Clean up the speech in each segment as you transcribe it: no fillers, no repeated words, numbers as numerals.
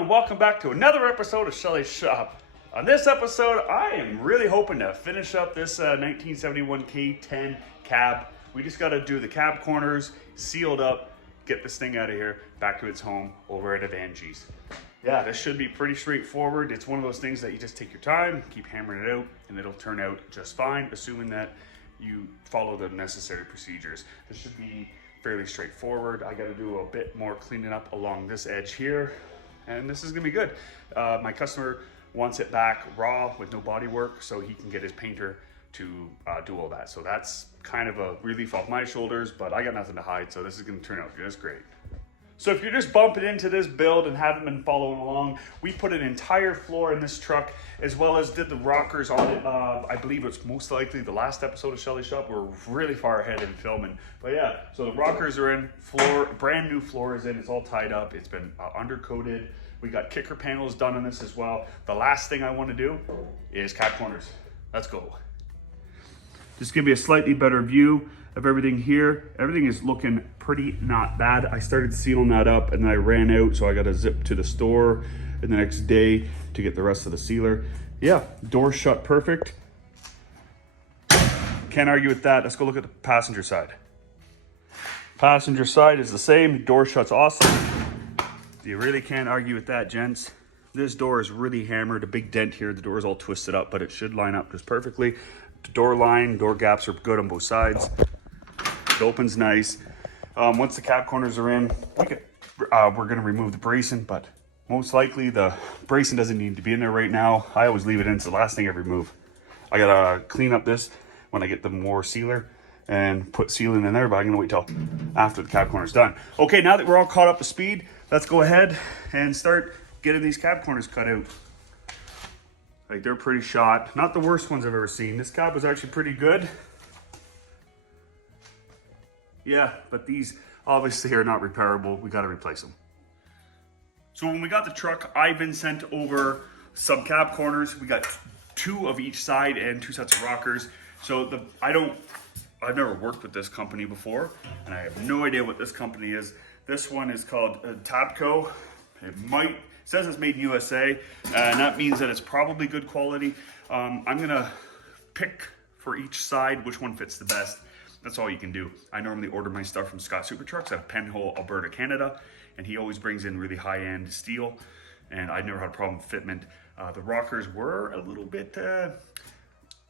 and welcome back to another episode of Schelly's Shop. On this episode, I am really hoping to finish up this 1971 K10 cab. We just got to do the cab corners, sealed up, get this thing out of here, back to its home over at Evange's. Yeah, this should be pretty straightforward. It's one of those things that you just take your time, keep hammering it out, and it'll turn out just fine, assuming that you follow the necessary procedures. This should be fairly straightforward. I got to do a bit more cleaning up along this edge here, and this is gonna be good. My customer wants it back raw with no body work so he can get his painter to do all that. So that's kind of a relief off my shoulders, but I got nothing to hide, so this is gonna turn out just great. So if you're just bumping into this build and haven't been following along, we put an entire floor in this truck, as well as did the rockers on it. I believe it's most likely the last episode of Schelly's Shop. We're really far ahead in filming. But yeah, so the rockers are in, brand new floor is in, it's all tied up, it's been undercoated. We got kicker panels done on this as well. The last thing I want to do is cab corners. Let's go. Just give you a slightly better view of everything here. Everything is looking pretty not bad. I started sealing that up and then I ran out, so I got to zip to the store the next day to get the rest of the sealer. Yeah, door shut perfect. Can't argue with that. Let's go look at the passenger side. Passenger side is the same. Door shut's awesome. You really can't argue with that, gents. This door is really hammered. A big dent here. The door is all twisted up, but it should line up just perfectly. The door gaps are good on both sides. It opens nice. Once the cab corners are in, we're gonna remove the bracing, but most likely the bracing doesn't need to be in there right now. I always leave it in, it's the last thing I remove. I gotta clean up this when I get the more sealer and put sealing in there, but I'm gonna wait till after the cab corner's done. Okay, now that we're all caught up to speed, let's go ahead and start getting these cab corners cut out. Like, they're pretty shot. Not the worst ones I've ever seen. This cab was actually pretty good. Yeah, but these obviously are not repairable. We got to replace them. So when we got the truck, I've been sent over some cab corners. We got 2 of each side and 2 sets of rockers. So I've never worked with this company before, and I have no idea what this company is. This one is called Tabco. It says it's made in USA, and that means that it's probably good quality. I'm gonna pick for each side which one fits the best. That's all you can do. I normally order my stuff from Scott Super Trucks out of Penhole, Alberta, Canada, and he always brings in really high-end steel, and I never had a problem with fitment. The rockers were a little bit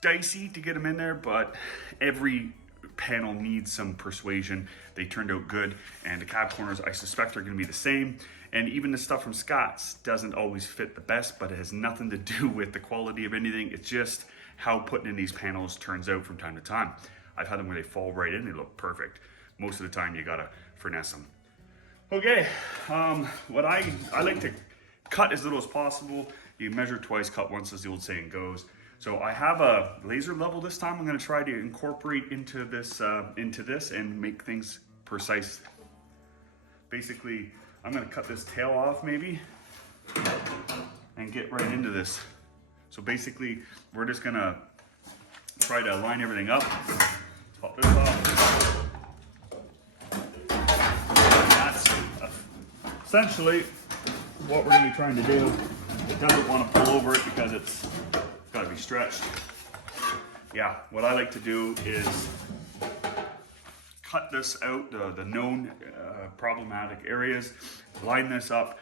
dicey to get them in there, but every panel needs some persuasion. They turned out good, and the cab corners I suspect are going to be the same. And even the stuff from Scott's doesn't always fit the best, but it has nothing to do with the quality of anything. It's just how putting in these panels turns out from time to time. I've had them where they fall right in, they look perfect. Most of the time you gotta finesse them. Okay, what I like to cut as little as possible. You measure twice, cut once, as the old saying goes. So I have a laser level this time. I'm gonna try to incorporate into this and make things precise. Basically, I'm gonna cut this tail off maybe and get right into this. So basically, we're just gonna try to line everything up. Pop this off. And that's essentially what we're gonna be trying to do. It doesn't want to pull over it because it's got to be stretched. Yeah, what I like to do is cut this out, the known problematic areas, line this up,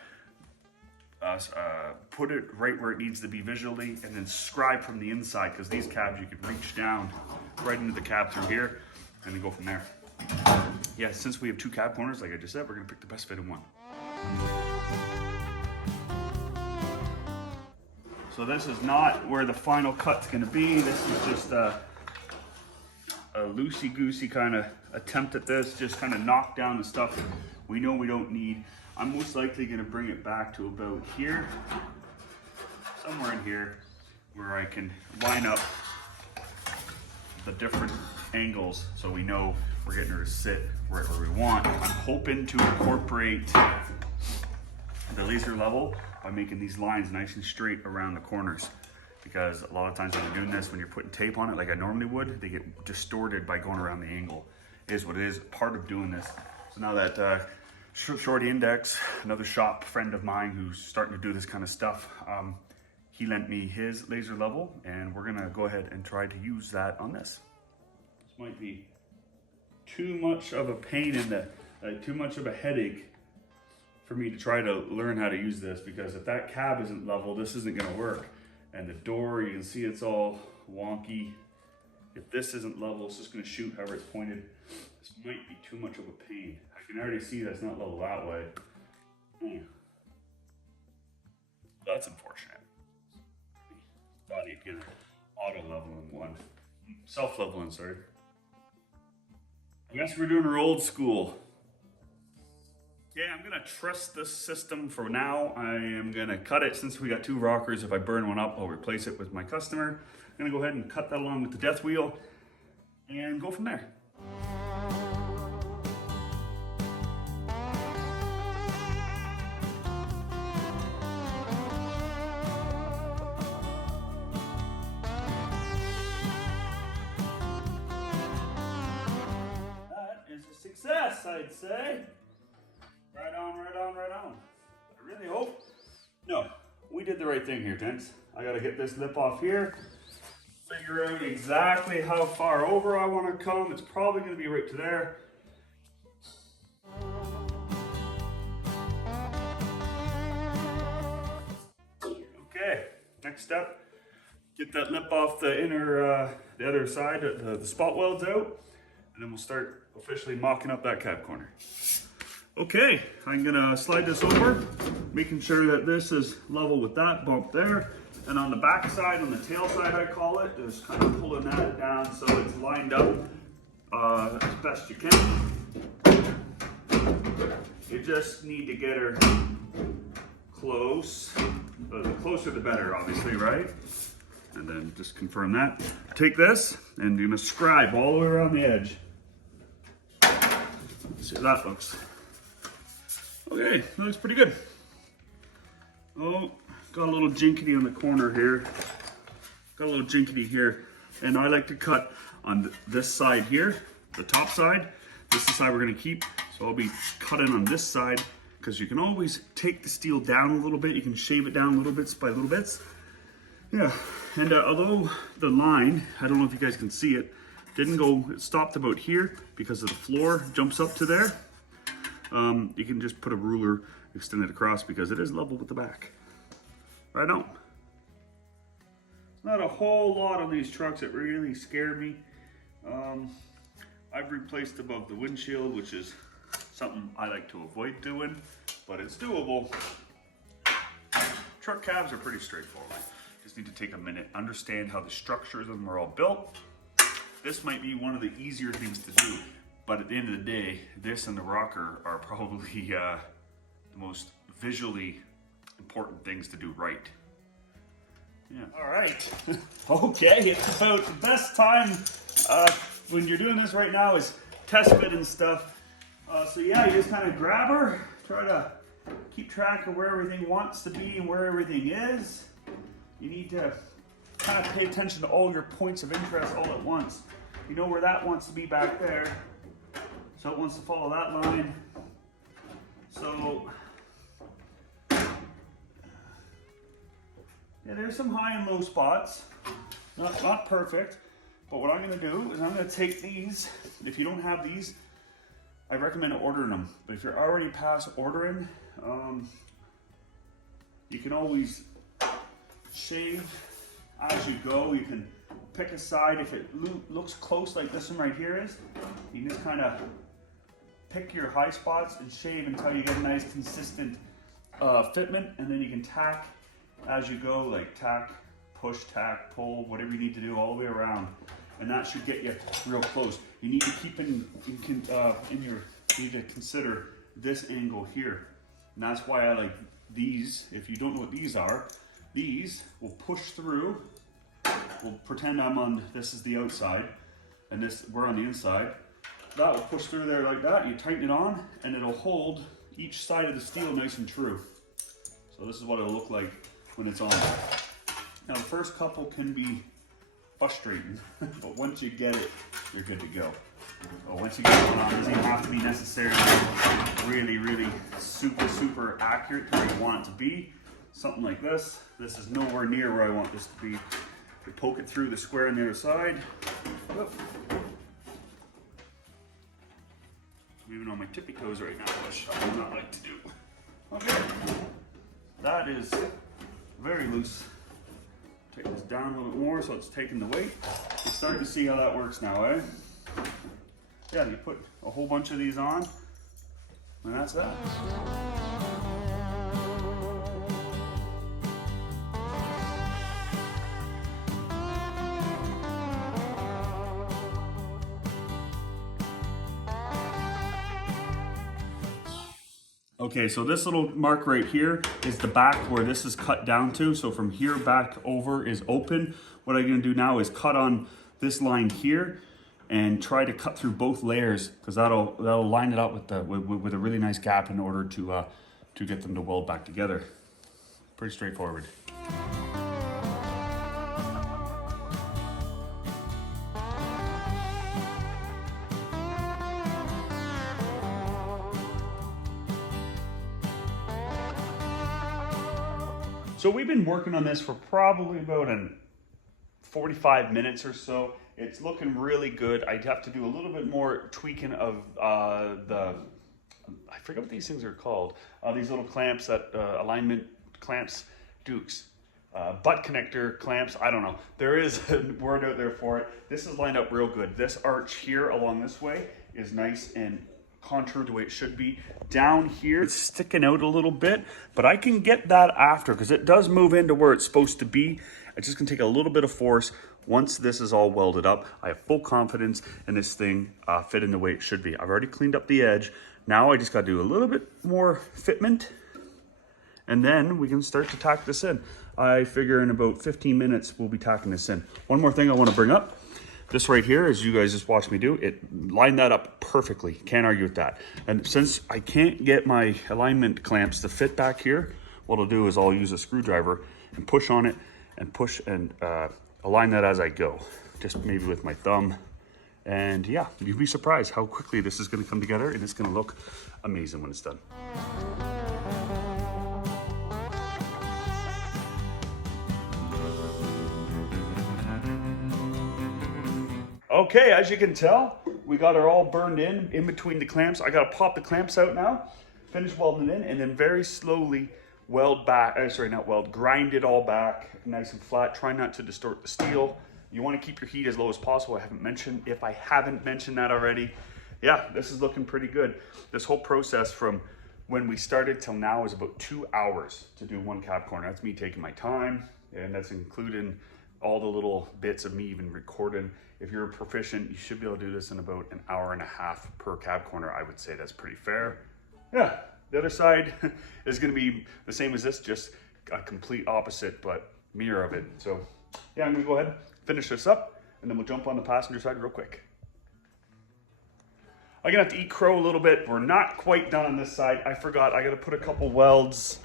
put it right where it needs to be visually, and then scribe from the inside, because these cabs you can reach down right into the cab through here and then go from there. Yeah, since we have 2 cab corners, like I just said, we're gonna pick the best fit in one. So this is not where the final cut's gonna be. This is just a loosey-goosey kind of attempt at this, just kind of knock down the stuff we know we don't need. I'm most likely gonna bring it back to about here, somewhere in here, where I can line up the different angles so we know we're getting her to sit right where we want. I'm hoping to incorporate the laser level by making these lines nice and straight around the corners, because a lot of times when you're doing this, when you're putting tape on it like I normally would, they get distorted by going around the angle. It is what it is, part of doing this. So now that Shorty Index, another shop friend of mine who's starting to do this kind of stuff. He lent me his laser level, and we're gonna go ahead and try to use that on this. This might be too much of a pain in the, too much of a headache for me to try to learn how to use this, because if that cab isn't level, this isn't gonna work. And the door, you can see it's all wonky. If this isn't level, it's just gonna shoot however it's pointed. This might be too much of a pain. I can already see that's not level that way. That's unfortunate. Thought you'd get an auto leveling one. Self-leveling, sorry. I guess we're doing her old school. Yeah, I'm gonna trust this system for now. I am gonna cut it since we got 2 rockers. If I burn one up, I'll replace it with my customer. I'm gonna go ahead and cut that along with the death wheel and go from there. Success, I'd say. Right on, right on, right on. I really hope. No, we did the right thing here, gents. I gotta get this lip off here, figure out exactly how far over I want to come. It's probably gonna be right to there. Okay, next step, get that lip off the inner, the other side, the spot welds out, and then we'll start officially mocking up that cab corner. Okay, I'm gonna slide this over, making sure that this is level with that bump there. And on the back side, on the tail side I call it, just kind of pulling that down so it's lined up as best you can. You just need to get her close. The closer the better, obviously, right? And then just confirm that. Take this and you're gonna scribe all the way around the edge. Let's see how that looks. Okay, that looks pretty good. Oh, got a little jinkety on the corner here. Got a little jinkety here. And I like to cut on this side here, the top side. This is the side we're gonna keep. So I'll be cutting on this side, because you can always take the steel down a little bit. You can shave it down little bits by little bits. Yeah, and although the line, I don't know if you guys can see it, didn't go, it stopped about here because of the floor jumps up to there. You can just put a ruler, extend it across, because it is level with the back. Right on. Not a whole lot on these trucks that really scare me. I've replaced above the windshield, which is something I like to avoid doing, but it's doable. Truck cabs are pretty straightforward. Just need to take a minute, understand how the structures of them are all built. This might be one of the easier things to do, but at the end of the day, this and the rocker are probably the most visually important things to do right. Yeah. All right. Okay, it's about the best time when you're doing this right now is test fit and stuff. So yeah, you just kind of grab her, try to keep track of where everything wants to be and where everything is. You need to kind of pay attention to all your points of interest all at once. You know where that wants to be back there, so it wants to follow that line. So, yeah, there's some high and low spots. Not perfect, but what I'm gonna do is I'm gonna take these. If you don't have these, I recommend ordering them. But if you're already past ordering, you can always shave as you go. You can pick a side. If it looks close like this one right here is, you just kind of pick your high spots and shave until you get a nice consistent fitment, and then you can tack as you go, like tack, push, tack, pull, whatever you need to do all the way around, and that should get you real close. You need to keep you need to consider this angle here, and that's why I like these. If you don't know what these are, these will push through. We'll pretend this is the outside, and we're on the inside. That will push through there like that. You tighten it on, and it'll hold each side of the steel nice and true. So this is what it'll look like when it's on. Now the first couple can be frustrating, but once you get it, you're good to go. So once you get one on, it doesn't even have to be necessarily really super accurate where you want it to be. Something like this. This is nowhere near where I want this to be. You poke it through the square on the other side. Whoop. I'm even on my tippy toes right now, which I do not like to do. Okay, that is very loose. Take this down a little bit more so it's taking the weight. You're starting to see how that works now, eh? Yeah, you put a whole bunch of these on, and that's that. Okay, so this little mark right here is the back where this is cut down to. So from here back over is open. What I'm gonna do now is cut on this line here and try to cut through both layers, because that'll line it up with a really nice gap in order to get them to weld back together. Pretty straightforward. So we've been working on this for probably about 45 minutes or so. It's looking really good. I'd have to do a little bit more tweaking of I forget what these things are called. These little clamps, that alignment clamps, Dukes. Butt connector clamps, I don't know. There is a word out there for it. This is lined up real good. This arch here along this way is nice and contoured the way it should be. Down here, it's sticking out a little bit, but I can get that after because it does move into where it's supposed to be. It's just gonna take a little bit of force. Once this is all welded up, I have full confidence in this thing fitting the way it should be. I've already cleaned up the edge. Now I just gotta do a little bit more fitment, and then we can start to tack this in. I figure in about 15 minutes, we'll be tacking this in. One more thing I wanna bring up. This right here, as you guys just watched me do, it lined that up perfectly. Can't argue with that. And since I can't get my alignment clamps to fit back here, what I'll do is I'll use a screwdriver and push on it and push and align that as I go. Just maybe with my thumb. And yeah, you'd be surprised how quickly this is gonna come together, and it's gonna look amazing when it's done. Okay, as you can tell, we got it all burned in between the clamps. I gotta pop the clamps out now, finish welding it in, and then very slowly weld back, grind it all back nice and flat. Try not to distort the steel. You wanna keep your heat as low as possible. If I haven't mentioned that already, yeah, this is looking pretty good. This whole process from when we started till now is about 2 hours to do one cab corner. That's me taking my time, and that's including all the little bits of me even recording. If you're proficient, you should be able to do this in about 1.5 hours per cab corner. I would say that's pretty fair. Yeah, the other side is gonna be the same as this, just a complete opposite, but mirror of it. So yeah, I'm gonna go ahead, finish this up, and then we'll jump on the passenger side real quick. I'm gonna have to eat crow a little bit. We're not quite done on this side. I forgot, I gotta put a couple welds.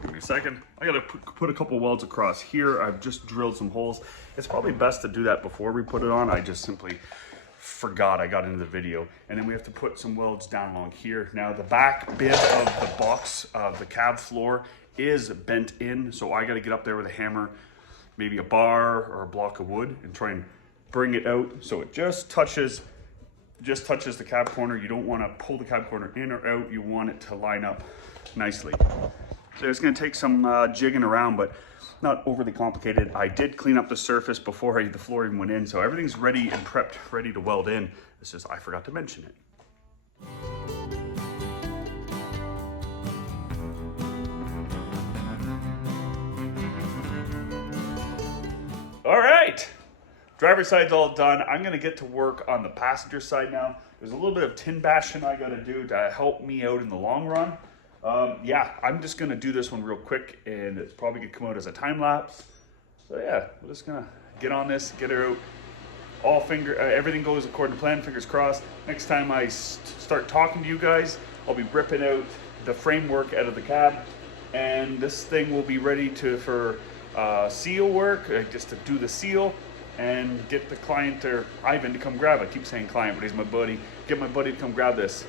Give me a second. I gotta put a couple welds across here. I've just drilled some holes. It's probably best to do that before we put it on. I just simply forgot I got into the video. And then we have to put some welds down along here. Now the back bit of the box of the cab floor is bent in, so I gotta get up there with a hammer, maybe a bar or a block of wood, and try and bring it out so it just touches the cab corner. You don't wanna pull the cab corner in or out. You want it to line up nicely. So it's gonna take some jigging around, but not overly complicated. I did clean up the surface before the floor even went in, so everything's ready and prepped, ready to weld in. It's just I forgot to mention it. All right, driver's side's all done. I'm gonna get to work on the passenger side now. There's a little bit of tin bashing I gotta do to help me out in the long run. Yeah, I'm just gonna do this one real quick, and it's probably gonna come out as a time lapse. So yeah, we're just gonna get on this, get her out. Everything goes according to plan, fingers crossed. Next time I start talking to you guys, I'll be ripping out the framework out of the cab, and this thing will be ready for seal work, just to do the seal. and get the client, or Ivan, to come grab it. I keep saying client, but he's my buddy. Get my buddy to come grab this.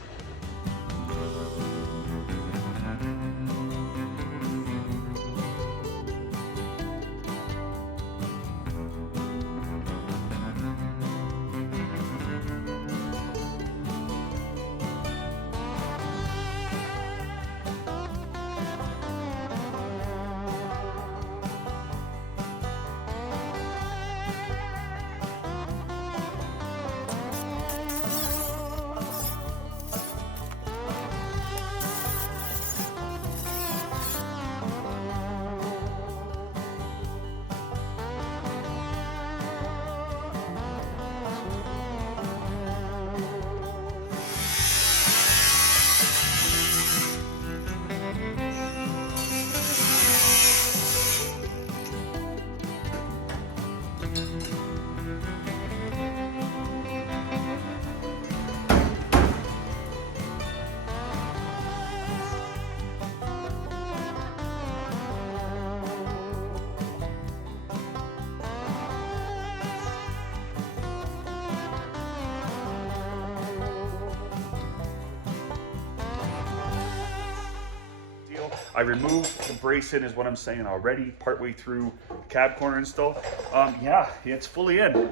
I removed the bracing is what I'm saying already, partway through cab corner install. Yeah, it's fully in.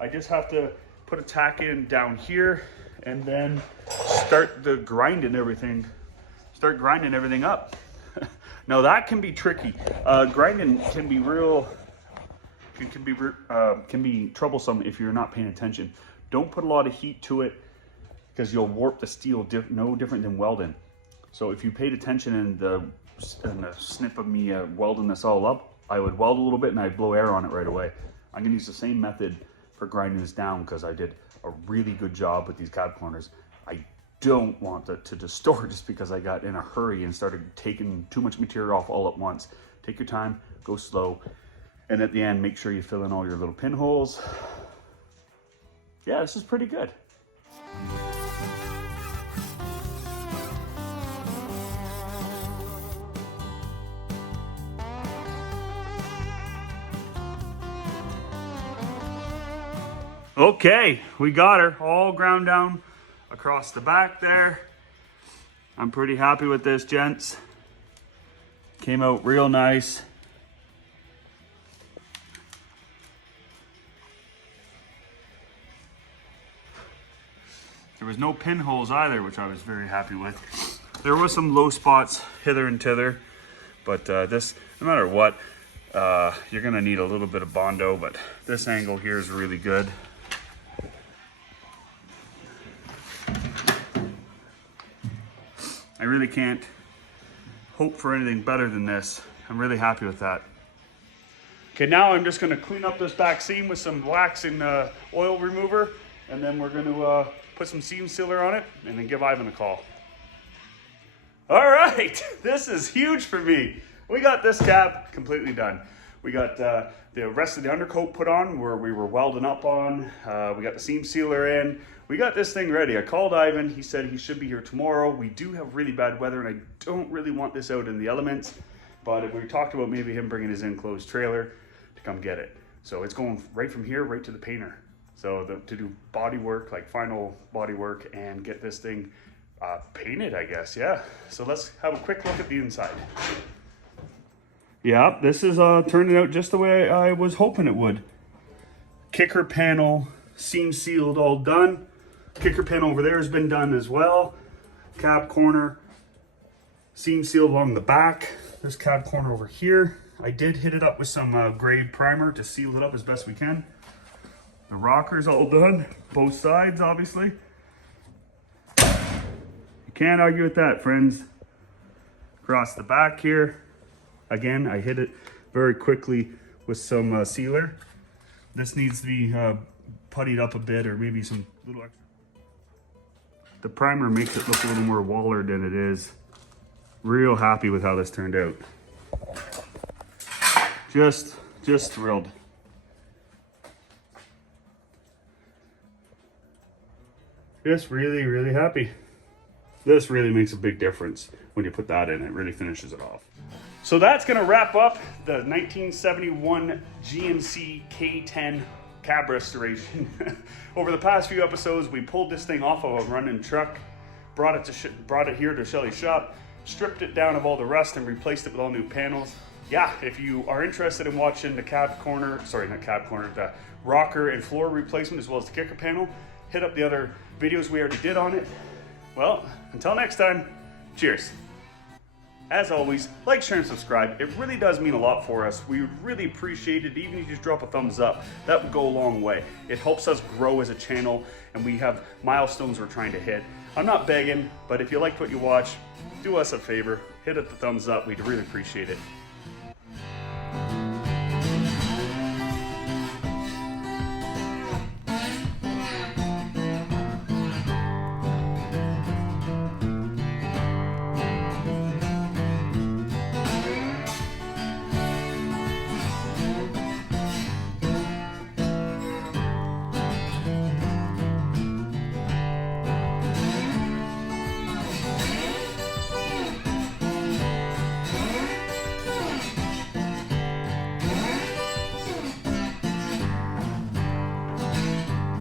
I just have to put a tack in down here and then start grinding everything up. Now that can be tricky. Grinding can be can be troublesome if you're not paying attention. Don't put a lot of heat to it because you'll warp the steel no different than welding. So if you paid attention in the snip of me welding this all up, I would weld a little bit and I'd blow air on it right away. I'm gonna use the same method for grinding this down because I did a really good job with these cab corners. I don't want that to distort just because I got in a hurry and started taking too much material off all at once. Take your time, go slow, and at the end, make sure you fill in all your little pinholes. Yeah, this is pretty good. Okay, we got her all ground down across the back there. I'm pretty happy with this, gents. Came out real nice. There was no pinholes either, which I was very happy with. There was some low spots hither and thither, but this, no matter what, you're gonna need a little bit of Bondo, but this angle here is really good. I really can't hope for anything better than this. I'm really happy with that. Okay, now I'm just gonna clean up this back seam with some wax and oil remover, and then we're gonna put some seam sealer on it and then give Ivan a call. All right, this is huge for me. We got this cab completely done. We got the rest of the undercoat put on where we were welding up on. We got the seam sealer in. We got this thing ready. I called Ivan. He said he should be here tomorrow. We do have really bad weather and I don't really want this out in the elements, but we talked about maybe him bringing his enclosed trailer to come get it. So it's going right from here right to the painter. So to do body work, like final body work, and get this thing painted, I guess, yeah. So let's have a quick look at the inside. Yeah, this is turning out just the way I was hoping it would. Kicker panel, seam sealed, all done. Kicker panel over there has been done as well. Cab corner, seam sealed along the back. There's cab corner over here. I did hit it up with some gray primer to seal it up as best we can. The rocker's all done, both sides, obviously. You can't argue with that, friends. Across the back here, again, I hit it very quickly with some sealer. This needs to be puttied up a bit, or maybe some little extra. The primer makes it look a little more wallered than it is. Real happy with how this turned out. Just thrilled. Just really happy. This really makes a big difference when you put that in. It really finishes it off. So that's gonna wrap up the 1971 GMC K10 cab restoration. Over the past few episodes, we pulled this thing off of a running truck, brought it here to Schelly's shop, stripped it down of all the rust and replaced it with all new panels. Yeah, if you are interested in watching the the rocker and floor replacement as well as the kicker panel, hit up the other videos we already did on it. Well, until next time, cheers. As always, like, share, and subscribe. It really does mean a lot for us. We really appreciate it. Even if you just drop a thumbs up, that would go a long way. It helps us grow as a channel, and we have milestones we're trying to hit. I'm not begging, but if you liked what you watch, do us a favor, hit it the thumbs up. We'd really appreciate it.